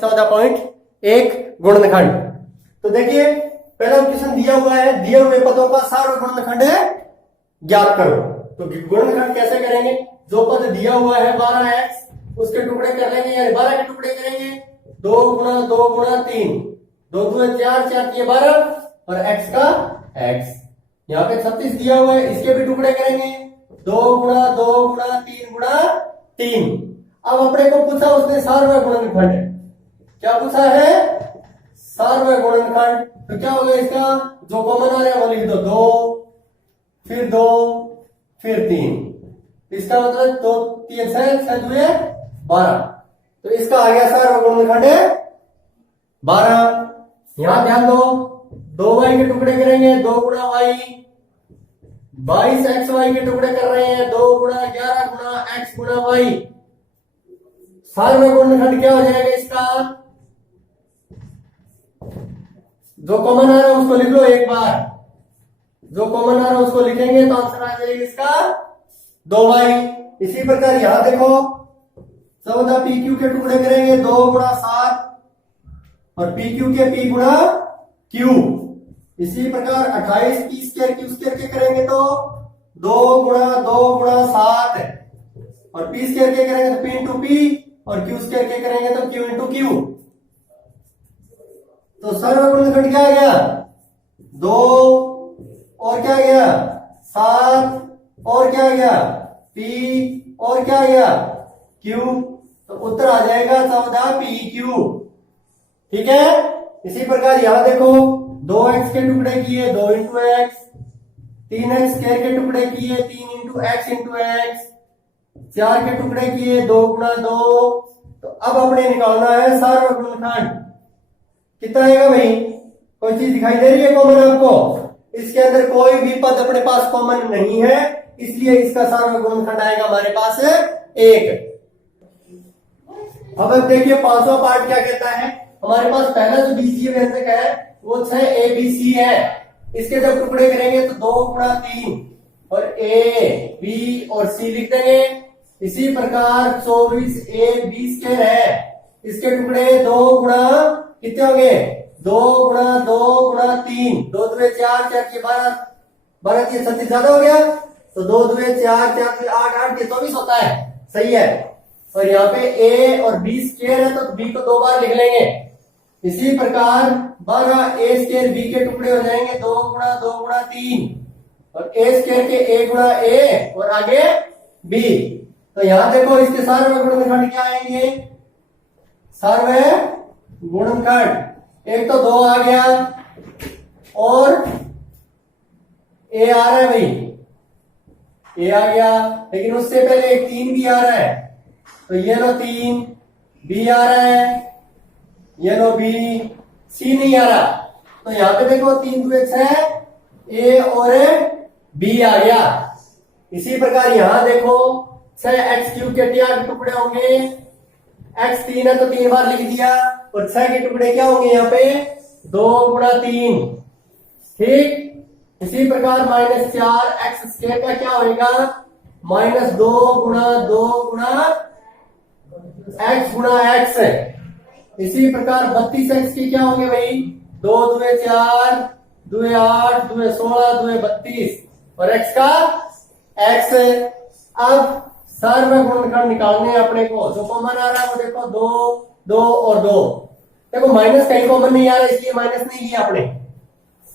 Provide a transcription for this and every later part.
14.1 गुणनखंड। तो देखिए पहला क्वेश्चन दिया हुआ है, दिए हुए पदों का सार्वत्रिक गुणनखंड ज्ञात करो। तो गुणनखंड कैसे करेंगे? जो पद दिया हुआ है 12x उसके टुकड़े कर लेंगे, यानी 12 के टुकड़े करेंगे 2 गुणा 2 गुणा 3, 2 2 4, 4 3 12 और x का x। यहाँ पे 36 दिया हुआ है, इसके भी टुकड़े करेंगे 2 गुणा 2 गुणा 3 गुणा 3। अब अपने को पूछा उसने सार्वत्रिक गुणनखंड, क्या पूछा है? सार्वत्रिक गुणनखंड। तो क्या होगा इसका? जो कॉमन आ रहा है वो लिख दो, 2 फिर 2 फिर 3। इसका मतलब 2 3 6 2 12। तो इसका आ गया सार्वत्रिक गुणनखंड 12। यहां ध्यान दो, 2y के टुकड़े करेंगे 2 गुणा y, 22xy के टुकड़े कर रहे हैं 2 गुणा 11 गुणा x गुणा y। सार्वत्रिक गुणनखंड क्या हो जाएगा इसका? जो कॉमन आ रहा है उसको लिख लो एक बार, जो कॉमन आ रहा है उसको लिखेंगे तो आंसर आ जाएगा इसका 2y। इसी प्रकार यहां देखो 14 pq के टुकड़े करेंगे 2 गुणा 7 और pq के p गुणा q। इसी प्रकार 28 p स्क्वायर q स्क्वायर के करेंगे तो 2 गुणा 2 गुणा 7 और p स्क्वायर के करेंगे तो p इंटू p और q स्क्वायर के करेंगे तो q इंटू q। तो सार्वत्रिक गुणनखंड क्या आ गया? 2 और क्या आ गया? 7 और क्या आ गया? p और क्या आ गया? q। तो उत्तर आ जाएगा 14 pq। ठीक है। इसी प्रकार यहां देखो 2x के टुकड़े किए 2 इंटू एक्स, 3x स्क्वायर के टुकड़े किए 3 इंटू एक्स इंटू एक्स, 4 के टुकड़े किए 2 गुणा 2। तो अब अपने निकालना है सार्वत्रिक गुणनखंड। कितना आएगा भाई? कोई चीज दिखाई दे रही है कॉमन आपको? इसके अंदर कोई भी पद अपने पास कॉमन नहीं है, इसलिए इसका सार्वत्रिक गुणनखंड आएगा हमारे पास 1। अब देखिए 5वां पार्ट क्या कहता है। हमारे पास पहला जो बीजीय व्यंजक है वो 6 ABC है। इसके जब टुकड़े करेंगे तो 2 गुणा 3 और A B और C लिख देंगे। इसी प्रकार 24AB स्क्वायर है, इसके टुकड़े 2 गुणा कितने होंगे? 2 गुणा 2 गुणा 3, 2 2 4 4 के 12, 12 3 36 ज्यादा हो गया तो 2 2 4 4 3 8 8 के 24 होता है। सही है। और यहाँ पे A और B स्क्वायर है तो B को 2 बार लिख लेंगे। इसी प्रकार 12 A स्क्वायर B के टुकड़े हो जाएंगे 2 गुणा 2 गुणा 3 और A स्क्वायर के A गुणा A और आगे B। तो यहां देखो इसके सार्वत्रिक गुणनखंड क्या आएंगे? सार्वत्रिक गुणनखंड एक तो 2 आ गया और A आ रहा है भाई, A आ गया, लेकिन उससे पहले एक 3 भी आ रहा है तो ये लो 3 B आ रहा है, ये लो B, C नहीं आ रहा। तो यहां पे देखो 3 2 6 A और B आ गया। इसी प्रकार यहां देखो 6x क्यूब के 4 टुकड़े होंगे, x 3 है तो 3 बार लिख दिया और 6 के टुकड़े क्या होंगे यहाँ पे? 2 गुणा 3। ठीक। इसी प्रकार -4x स्क्वायर का क्या होगा? -2 गुणा 2 गुणा x गुणा x। इसी प्रकार 32x के क्या होंगे भाई? 2 2 4 2 8 2 16 2 32 और x का x। अब सार्वत्रिक गुणनखंड निकालने हैं अपने को। जो कॉमन आ रहा है वो देखो 2 2 और 2। देखो माइनस कहीं कॉमन नहीं आ रहा इसलिए माइनस नहीं लिया आपने।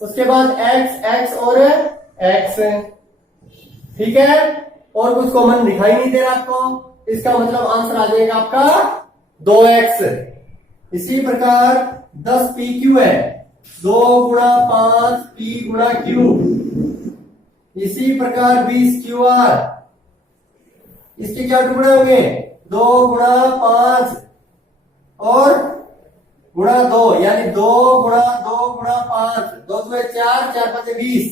उसके बाद x x और x। ठीक है। और कुछ कॉमन दिखाई नहीं दे रहा आपको, इसका मतलब आंसर आ जाएगा आपका 2x। इसी प्रकार 10 pq है 2 गुणा 5 p गुणा q। इसी प्रकार 20 qr, इसके क्या टुकड़े होंगे? 2 गुणा 5 और गुणा 2, यानी 2 गुणा 2 गुणा 5, 2 2 4 4 5 20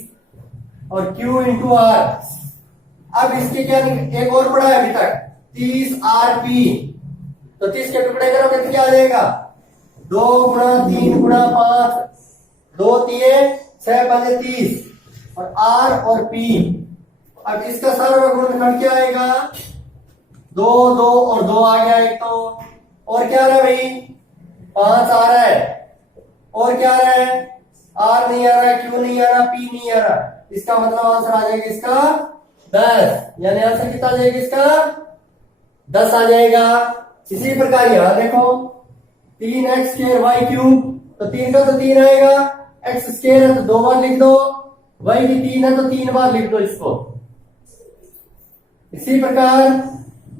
और q इंटू r। अब इसके क्या एक और पड़ा है अभी तक 30 rp। तो 30 के टुकड़े करोगे तो क्या आ जाएगा? 2 गुणा 3 गुणा 5, 2 3 6 5 30 और r और p। अब इसका सार्वत्रिक गुणनखंड क्या आएगा? 2 2 और 2 आ गया एक तो, और क्या आ रहा है भाई? 5 आ रहा है, और क्या आ रहा है, आर नहीं आ रहा, क्यू नहीं आ रहा, पी नहीं आ रहा, इसका मतलब आंसर आ जाएगा इसका 10, यानी आंसर कितना आ जाएगा इसका 10 आ जाएगा। इसी प्रकार यहां देखो 3x² वाई क्यूब, तो 3 का तो 3 आएगा, x² है तो 2 बार लिख दो, y भी 3 है तो 3 बार लिख दो इसको। इसी प्रकार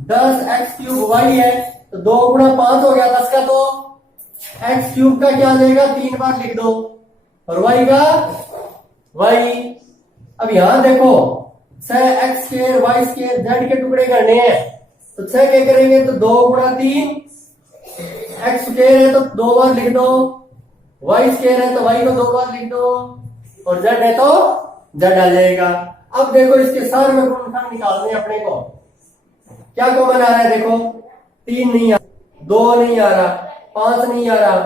10x³ y है तो 2 गुणा 5 हो गया 10 का, तो x³ का क्या आ जाएगा 3 बार लिख दो, और y का y। अब यहां देखो 6x² y² z के टुकड़े करने हैं, तो 6 क्या करेंगे तो 2 गुणा 3, x² है तो 2 बार लिख दो, y² है तो y को 2 बार लिख दो, और z है तो z आ जाएगा। अब देखो इसके सारे में गुणनखंड निकालने अपने को, क्या कॉमन आ रहा है, देखो 3 नहीं आ रहा, 2 नहीं आ रहा, 5 नहीं आ रहा,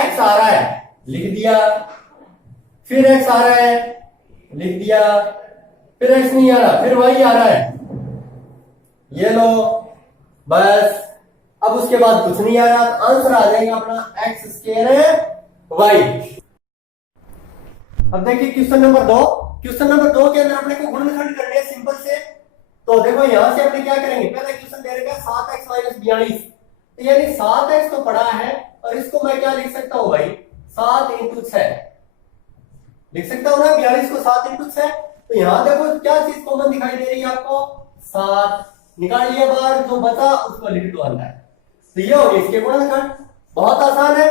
x आ रहा है लिख दिया, फिर x आ रहा है लिख दिया, फिर x नहीं आ रहा, फिर y आ रहा है, ये लो बस। अब उसके बाद कुछ नहीं आ रहा, आंसर आ जाएगा अपना x² y। अब देखिए क्वेश्चन नंबर 2, क्वेश्चन नंबर 2 के अंदर अपने को गुणनखंड करने हैं सिंपल से। तो देखो यहां से अपने क्या करेंगे, पहला क्वेश्चन दे रखा है 7x - 42, तो यानी 7x तो पड़ा है, और इसको मैं क्या लिख सकता हूं भाई 7 × 6 लिख सकता हूं ना, 42 को 7 × 6। तो यहां देखो क्या चीज कॉमन दिखाई दे रही है आपको, 7 निकाल लिया बाहर, जो बचा उसको लिख दो अंदर, तो ये हो गया इसके गुणनखंड। बहुत आसान है,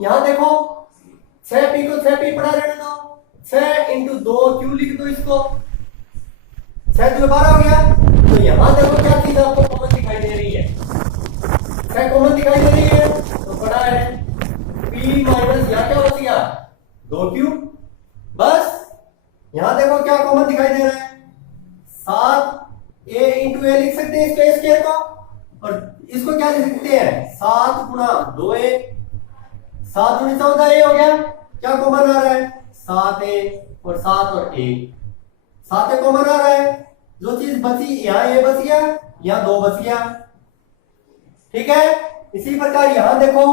यहां देखो 6p को 6p पड़ा रहने दो, 6 × 2 क्यों लिख दो इसको, 6 2 12 हो गया। तो यहां देखो क्या चीज आपको कॉमन दिखाई दे रही है, 6 कॉमन दिखाई दे रही है, तो पड़ा है p माइनस यहां क्या बच गया 2 क्यूब, बस। यहां देखो क्या कॉमन दिखाई दे रहा है, 7 a × a लिख सकते हैं इसको स्क्वायर को, और इसको क्या लिख सकते हैं 7 गुणा 2a, 7 गुणा 14a हो गया। क्या कॉमन आ रहा है 7a, और 7 और a, 7a कॉमन आ रहा है, जो चीज बची यहाँ a बच गया, यहाँ 2 बच गया, ठीक है। इसी प्रकार यहां देखो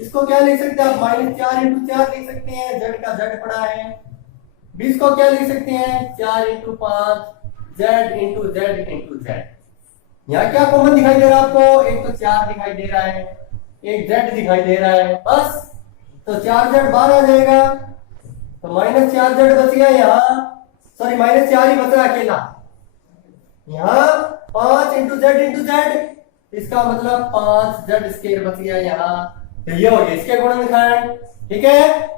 इसको क्या लिख सकते हैं आप -4 × 4 लिख सकते हैं, z का z पड़ा है, 20 को क्या लिख सकते हैं 4 × 5 z × z × z। यहाँ क्या कॉमन दिखाई दे रहा है आपको, एक तो 4 दिखाई दे रहा है, एक z दिखाई दे रहा है, बस। तो 4z बाहर आ जाएगा, तो -4z बच गया यहाँ, सॉरी -4 ही बच रहा अकेला, यहाँ 5 × z × z, इसका मतलब 5z² बच गया यहाँ, तो ये हो गया इसके गुणनखंड, ठीक है।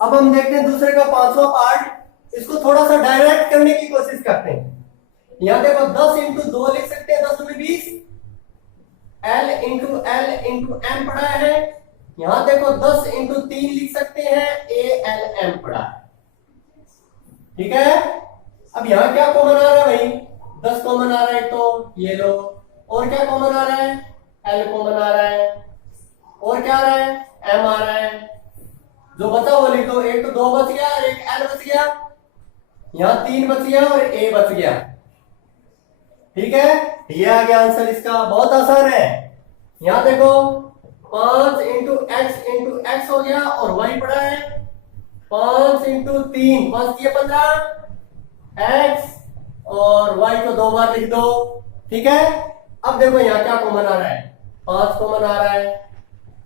अब हम देखते हैं दूसरे का 5वां पार्ट, इसको थोड़ा सा डायरेक्ट करने की कोशिश करते हैं। यहां देखो 10 × 2 लिख सकते हैं, 10 दूनी 20, l × m पड़ा है। यहां देखो 10 × 3 लिख सकते हैं, ALM पड़ा है, ठीक है। अब यहां क्या कॉमन आ रहा है भाई, 10 कॉमन आ रहा है, तो ये लो, और क्या कॉमन आ रहा है l कॉमन आ रहा है, और क्या आ रहा है m आ रहा है, जो बचा वो लिख दो, एक तो 2 बच गया और एक l बच गया, यहां 3 बच गया और a बच गया, ठीक है। ये आ गया आंसर इसका, बहुत आसान है। यहां देखो 5 × x हो गया, और y पड़ा है 5 × 3, 5 × 15 x, और y को 2 बार लिख दो, ठीक है। अब देखो यहाँ क्या कॉमन आ रहा है, 5 कॉमन आ रहा है,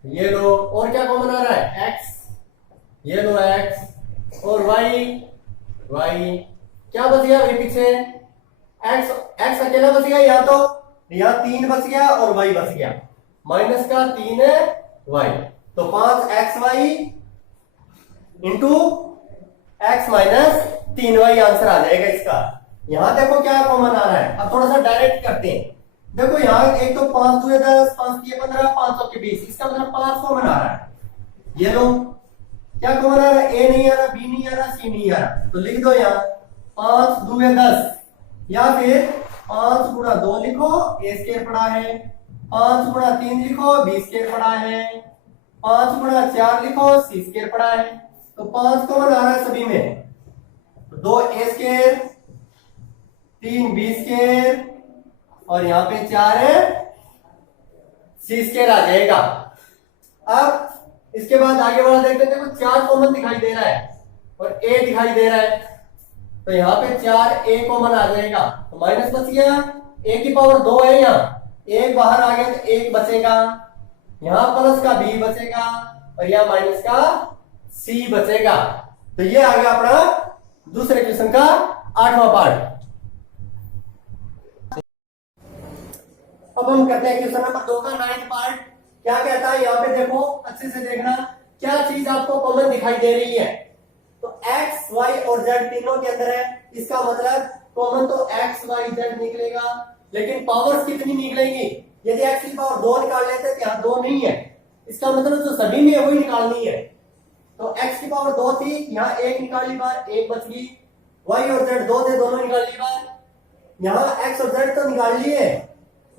ये लो, और क्या कॉमन आ रहा है x, ये लो x, और y क्या बच गया भाई पीछे, x अकेला बच गया, यहाँ 3 बच गया और y बच गया, माइनस का 3 है y, तो 5xy into x - 3y answer आ जाएगा इसका। यहां देखो क्या कॉमन आ रहा है, अब थोड़ा सा डायरेक्ट करते हैं। देखो यहाँ एक तो 5 2 10, 5 3 15, 5 और 20, इसका मतलब 5 कॉमन आ रहा है, ये लो। क्या कॉमन आ रहा है, a नहीं आ रहा, b नहीं आ रहा, c नहीं आ रहा, तो लिख दो यहाँ 5 2 10, या फिर 5 × 2 लिखो, a² पड़ा है, 5 × 3 लिखो, b² पड़ा है, 5 × 4 लिखो, c² पड़ा है, तो 5 कॉमन आ रहा है सभी में, 2 a², 3 b², और यहाँ पे 4 है, सी स्क्वायर आ जाएगा। अब इसके बाद आगे वाला देखते हैं, देखो 4 कॉमन दिखाई दे रहा है और ए दिखाई दे रहा है, तो यहाँ पे 4 ए कॉमन आ जाएगा, तो माइनस बच गया। ए की पावर 2 है, यहाँ एक बाहर आ गया तो एक बचेगा, यहाँ प्लस का बी बचेगा और यहाँ माइनस का सी बचेगा। तो ये आ गया अपना दूसरे क्वेश्चन का 8वां पार्ट। अब हम करते हैं क्वेश्चन नंबर 2 का 9th पार्ट। क्या कहता है यहाँ पे, देखो अच्छे से देखना, क्या चीज आपको कॉमन दिखाई दे रही है। तो x, y और z तीनों के अंदर है, इसका मतलब कॉमन तो x, y, z निकलेगा, लेकिन पावर्स कितनी निकलेंगी। यदि x की पावर 2 निकाल लेते हैं, यहाँ 2 नहीं है, इसका मतलब जो सभी में है वही निकालनी है। तो x की पावर 2 थी, यहाँ 1 निकाल ली बार, 1 बच गई। y और z 2 थे, दोनों निकाल ली बार, यहाँ x और z तो निकाल लिए,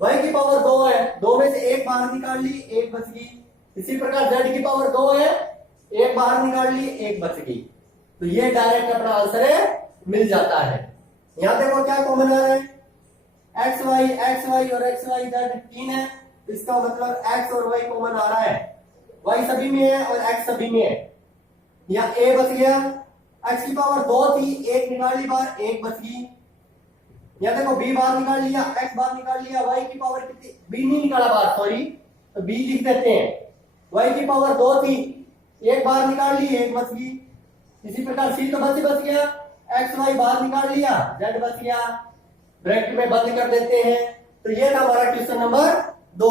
y की पावर 2 है, 2 में से 1 बाहर निकाल ली, 1 बच गई। इसी प्रकार z की पावर 2 है, 1 बाहर निकाल ली, 1 बच गई। तो ये डायरेक्ट अपना आंसर है, मिल जाता है। यहां देखो क्या कॉमन आ रहा है, एक्स वाई और एक्स वाई z 3 है, इसका मतलब x और y कॉमन आ रहा है, y सभी में है और x सभी में है। यहाँ a बच गया, x की पावर 2 थी, 1 निकाल ली बाहर, 1 बच गई। यहाँ देखो b बाहर निकाल लिया, x बाहर निकाल लिया, y की पावर कितनी, b नहीं निकाला बाहर, सॉरी, तो b लिख देते हैं। y की पावर 2 थी, 1 बाहर निकाल ली, 1 बच गई। इसी प्रकार c तो बच गया, x y बाहर निकाल लिया, z बच गया, ब्रैकेट में बंद कर देते हैं। तो ये था हमारा क्वेश्चन नंबर 2।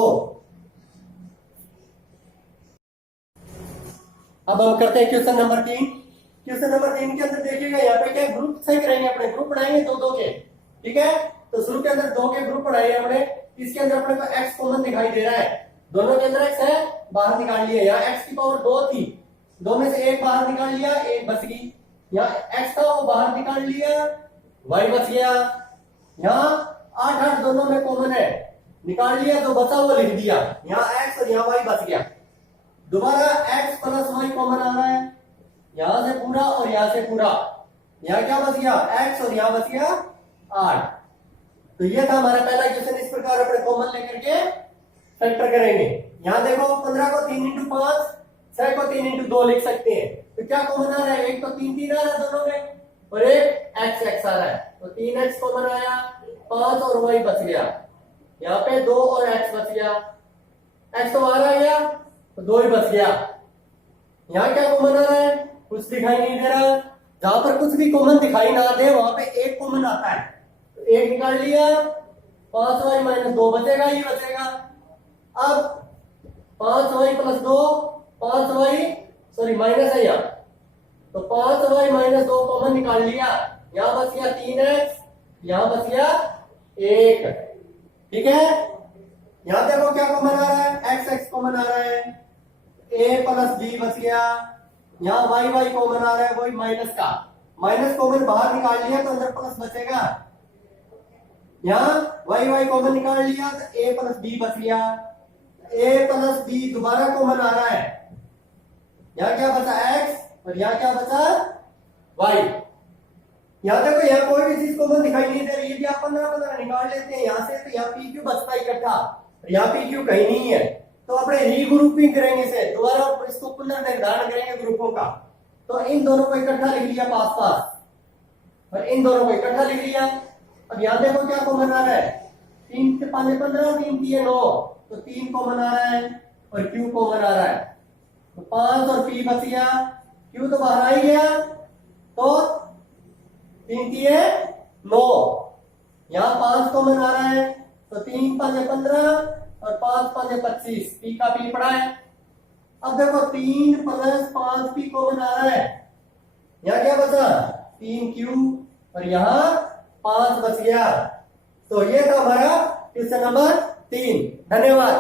अब हम करते हैं क्वेश्चन नंबर 3। क्वेश्चन नंबर 3 के अंदर देखिएगा, यहाँ पे क्या ग्रुप सही करेंगे, अपने ग्रुप बनाएंगे दो के, ठीक है। तो शुरू के अंदर 2 के ग्रुप बनाए हमने, इसके अंदर अपने को x कॉमन दिखाई दे रहा है, दोनों के अंदर x है, बाहर निकाल लिया। यहाँ x की पावर 2 थी, 2 में से 1 बाहर निकाल लिया, 1 बच गई। यहाँ x था वो बाहर निकाल लिया, y बच गया। यहाँ 8 8 दोनों में कॉमन है, निकाल लिया, जो बचा वो लिख दिया। यहाँ x और यहाँ y बच गया। दोबारा x प्लस y कॉमन आ रहा है, यहां से पूरा और यहां से पूरा, यहाँ क्या बच गया, x और यहाँ बच गया 8। तो ये था हमारा पहला क्वेश्चन। इस प्रकार अपने कॉमन लेकर के फैक्टर करेंगे। यहाँ देखो 15 को 3 इंटू 5, 6 को 3 इंटू 2 लिख सकते हैं। तो क्या कॉमन आ रहा है, एक तो 3 आ रहा है दोनों में, और एक x आ रहा है, तो 3x कॉमन आया, 5 और y बच गया। यहाँ पे 2 और x बच गया, x तो बाहर आ गया तो 2 ही बच गया। यहाँ क्या कॉमन आ रहा है, कुछ दिखाई नहीं दे रहा। जहां पर कुछ भी कॉमन दिखाई ना दे वहां पे एक कॉमन आता है, तो 1 निकाल लिया, 5y माइनस 2 बचेगा, ही बचेगा। अब 5y plus 2, 5y sorry minus है यहाँ, तो 5y माइनस 2 कॉमन निकाल लिया, यहाँ बच गया 3x, यहाँ बच गया 1, ठीक है। यहाँ देखो क्या कॉमन आ रहा है, x कॉमन आ रहा है, a प्लस b बच गया। यहाँ y कॉमन आ रहा है, वही माइनस का, माइनस कॉमन बाहर निकाल लिया तो अंदर प्लस बचेगा। यहाँ y कॉमन निकाल लिया तो a प्लस b बच गया, a प्लस b दोबारा कॉमन आ रहा है, यहाँ क्या बचा x और यहाँ क्या बचा y। यहाँ देखो यहाँ कोई भी चीज कॉमन दिखाई नहीं दे रही, यदि आप 15 निकाल लेते हैं यहाँ से, तो यहाँ pq बचता इकट्ठा, यहाँ pq कहीं नहीं है, तो अपने रीग्रुपिंग करेंगे इसे, दोबारा इसको पुनर्निर्धारण करेंगे ग्रुपों का। तो इन दोनों को इकट्ठा लिख लिया पास पास, और इन दोनों को इकट्ठा लिख लिया। अब यहाँ देखो क्या कॉमन आ रहा है, 3 से 5 15, 3 3 9, तो 3 कॉमन आ रहा है और q कॉमन आ रहा है, तो 5 और p बच गया, q तो बाहर आ ही गया, तो 3 3 9, यहाँ 5 कॉमन आ रहा है, तो 3 5 15 और 5 5 25, p का p पड़ा है। अब देखो 3 प्लस 5p कॉमन आ रहा है, यहाँ क्या बचा 3q और यहाँ 5 बच गया। तो ये था हमारा क्वेश्चन नंबर 3। धन्यवाद।